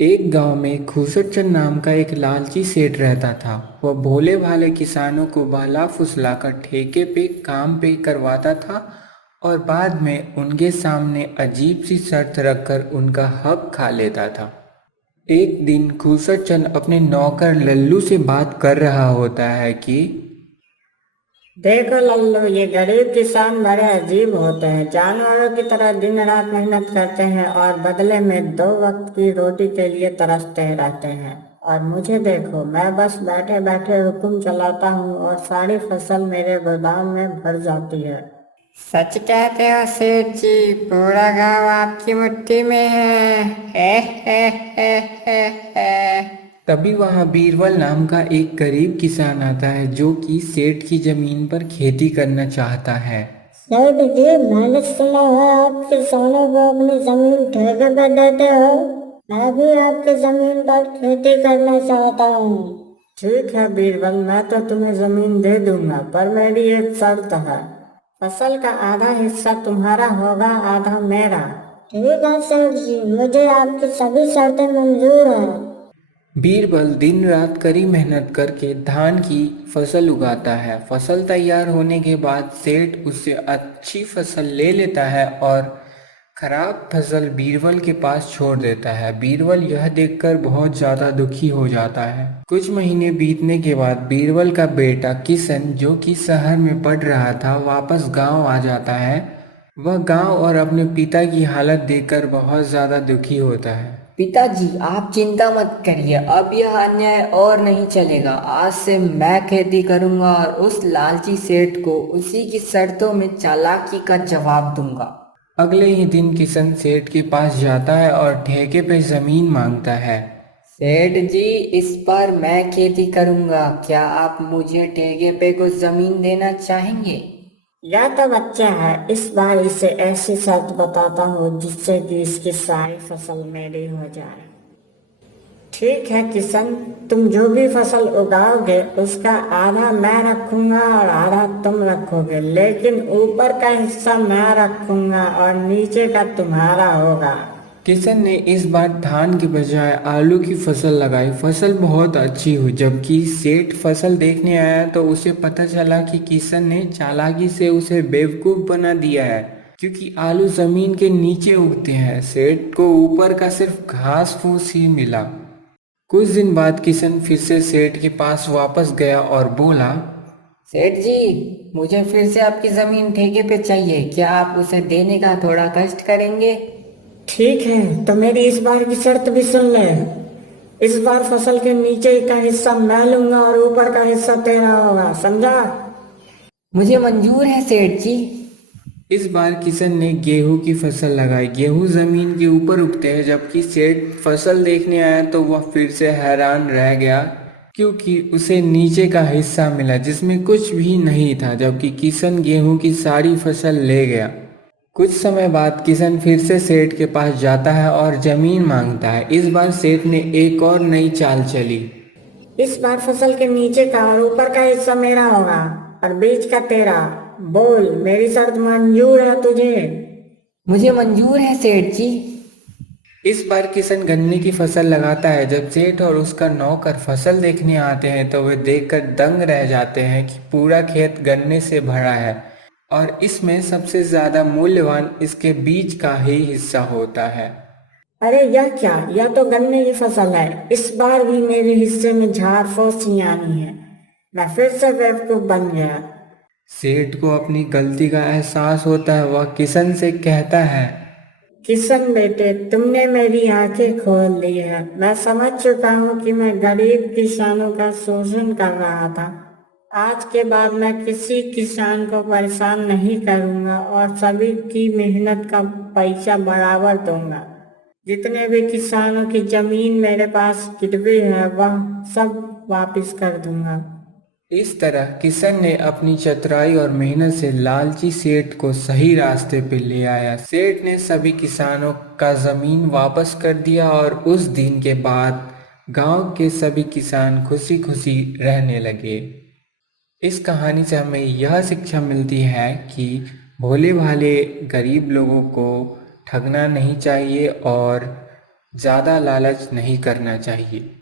एक गांव में खूसरचंद नाम का एक लालची सेठ रहता था। वह भोले भाले किसानों को बहला फुसलाकर ठेके पे काम पे करवाता था और बाद में उनके सामने अजीब सी शर्त रखकर उनका हक खा लेता था। एक दिन खूसरचंद अपने नौकर लल्लू से बात कर रहा होता है कि देखो लल्लू, ये गरीब किसान बड़े अजीब होते हैं। जानवरों की तरह दिन रात मेहनत करते हैं और बदले में दो वक्त की रोटी के लिए तरसते रहते हैं। और मुझे देखो, मैं बस बैठे बैठे हुक्म चलाता हूँ और सारी फसल मेरे गोदाम में भर जाती है। सच कहते हो सेठ जी, पूरा गांव आपकी मुट्ठी में है। हे हे हे हे हे। तभी वहां बीरबल नाम का एक गरीब किसान आता है जो कि सेठ की जमीन पर खेती करना चाहता है। सेठ जी, मैंने सुना है आप किसानों को अपनी जमीन ठेके पर देते हो। मैं भी आपकी जमीन पर खेती करना चाहता हूँ। ठीक है बीरबल, मैं तो तुम्हें जमीन दे दूंगा, पर मेरी एक शर्त है। फसल का आधा हिस्सा तुम्हारा होगा, आधा मेरा। ठीक है सेठ जी, मुझे आपकी सभी शर्तें मंजूर हैं। बीरबल दिन रात कड़ी मेहनत करके धान की फसल उगाता है। फसल तैयार होने के बाद सेठ उससे अच्छी फसल ले लेता है और खराब फसल बीरबल के पास छोड़ देता है। बीरबल यह देखकर बहुत ज्यादा दुखी हो जाता है। कुछ महीने बीतने के बाद बीरबल का बेटा किशन, जो कि शहर में पढ़ रहा था, वापस गांव आ जाता है। वह गांव और अपने पिता की हालत देखकर बहुत ज्यादा दुखी होता है। पिताजी, आप चिंता मत करिए, अब यह अन्याय और नहीं चलेगा। आज से मैं खेती करूंगा और उस लालची सेठ को उसी की शर्तों में चालाकी का जवाब दूंगा। अगले ही दिन किशन सेठ के पास जाता है और ठेके पे जमीन मांगता है। सेठ जी, इस बार मैं खेती करूंगा, क्या आप मुझे ठेके पे कुछ जमीन देना चाहेंगे? यह तो बच्चा है, इस बार इसे ऐसी शर्त बताता हूँ जिससे कि इसकी सारी फसल मेरी हो जाए। ठीक है किशन, तुम जो भी फसल उगाओगे उसका आधा मैं रखूंगा और आधा तुम रखोगे, लेकिन ऊपर का हिस्सा मैं रखूंगा और नीचे का तुम्हारा होगा। किशन ने इस बार धान के बजाय आलू की फसल लगाई। फसल बहुत अच्छी हुई। जबकि सेठ फसल देखने आया तो उसे पता चला कि किशन ने चालाकी से उसे बेवकूफ बना दिया है, क्योंकि आलू जमीन के नीचे उगते हैं। सेठ को ऊपर का सिर्फ घास फूस ही मिला। कुछ दिन बाद किशन फिर से सेठ के पास वापस गया और बोला, सेठ जी, मुझे फिर से आपकी जमीन ठेके पे चाहिए, क्या आप उसे देने का थोड़ा कष्ट करेंगे? ठीक है, तो मेरी इस बार की शर्त भी सुन ले। इस बार फसल के नीचे का हिस्सा मैं लूंगा और ऊपर का हिस्सा तेरा होगा, समझा? मुझे मंजूर है सेठ जी। इस बार किशन ने गेहूं की फसल लगाई। गेहूं जमीन के ऊपर उगते हैं। जबकि सेठ फसल देखने आया तो वह फिर से हैरान रह गया, क्योंकि उसे नीचे का हिस्सा मिला जिसमें कुछ भी नहीं था। जबकि किशन गेहूं की सारी फसल ले गया। कुछ समय बाद किशन फिर से सेठ के पास जाता है और जमीन मांगता है। इस बार सेठ ने एक और नई चाल चली। इस बार फसल के नीचे का और ऊपर का हिस्सा मेरा होगा और बीच का तेरा। बोल, मेरी शर्त मंजूर है तुझे? मुझे मंजूर है सेठ जी। इस बार किशन गन्ने की फसल लगाता है। जब सेठ और उसका नौकर फसल देखने आते हैं तो वे देखकर दंग रह जाते हैं कि पूरा खेत गन्ने से भरा है और इसमें सबसे ज्यादा मूल्यवान इसके बीज का ही हिस्सा होता है। अरे यह क्या, यह तो गन्ने की फसल है। इस बार भी मेरे हिस्से में झाड़ फूस ही आनी है। मैं फिर से बेवकूफ बन गया। सेठ को अपनी गलती का एहसास होता है। वह किशन से कहता है, किशन बेटे, तुमने मेरी आंखें खोल दी है। मैं समझ चुका हूँ कि मैं गरीब किसानों का शोषण कर रहा था। आज के बाद मैं किसी किसान को परेशान नहीं करूँगा और सभी की मेहनत का पैसा बराबर दूंगा। जितने भी किसानों की जमीन मेरे पास गिरवी है वह सब वापस कर दूंगा। इस तरह किशन ने अपनी चतुराई और मेहनत से लालची सेठ को सही रास्ते पे ले आया। सेठ ने सभी किसानों का जमीन वापस कर दिया और उस दिन के बाद गांव के सभी किसान खुशी खुशी रहने लगे। इस कहानी से हमें यह शिक्षा मिलती है कि भोले भाले गरीब लोगों को ठगना नहीं चाहिए और ज़्यादा लालच नहीं करना चाहिए।